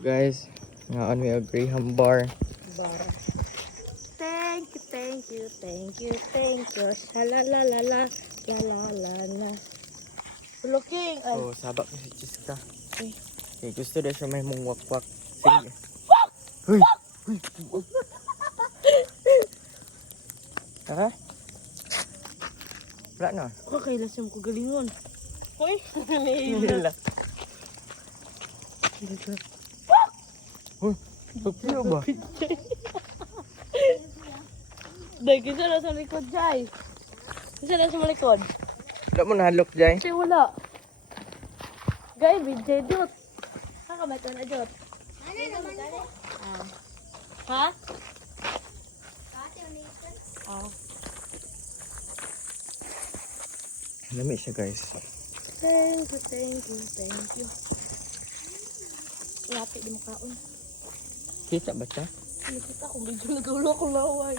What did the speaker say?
Guys, ngaon may Graham bar. Bara. Thank you, thank you, thank you, thank you. Shalalalala, yalalala. Looking. Ay. Oh, sabak mo si Chiska. Ay. Okay, gusto na siya may mong wakwak. Sige. Uy! Uy! Ha? Wala na. Okay, lasam ko galingon. Uy, Hila. Uy! Pagpilo ba? Dahil kisa na sa likod, Jai. Kisa na sa likod. Wala mo nahalok, Jai. Kasi wala. Gay, BJ, Jot. Kakamato na, Jot. Ha? Lami siya, guys. Thank you, thank you, thank you. Lapit di makaon. Kita ba siya? Nakita ko, medyo nagawala akong laway.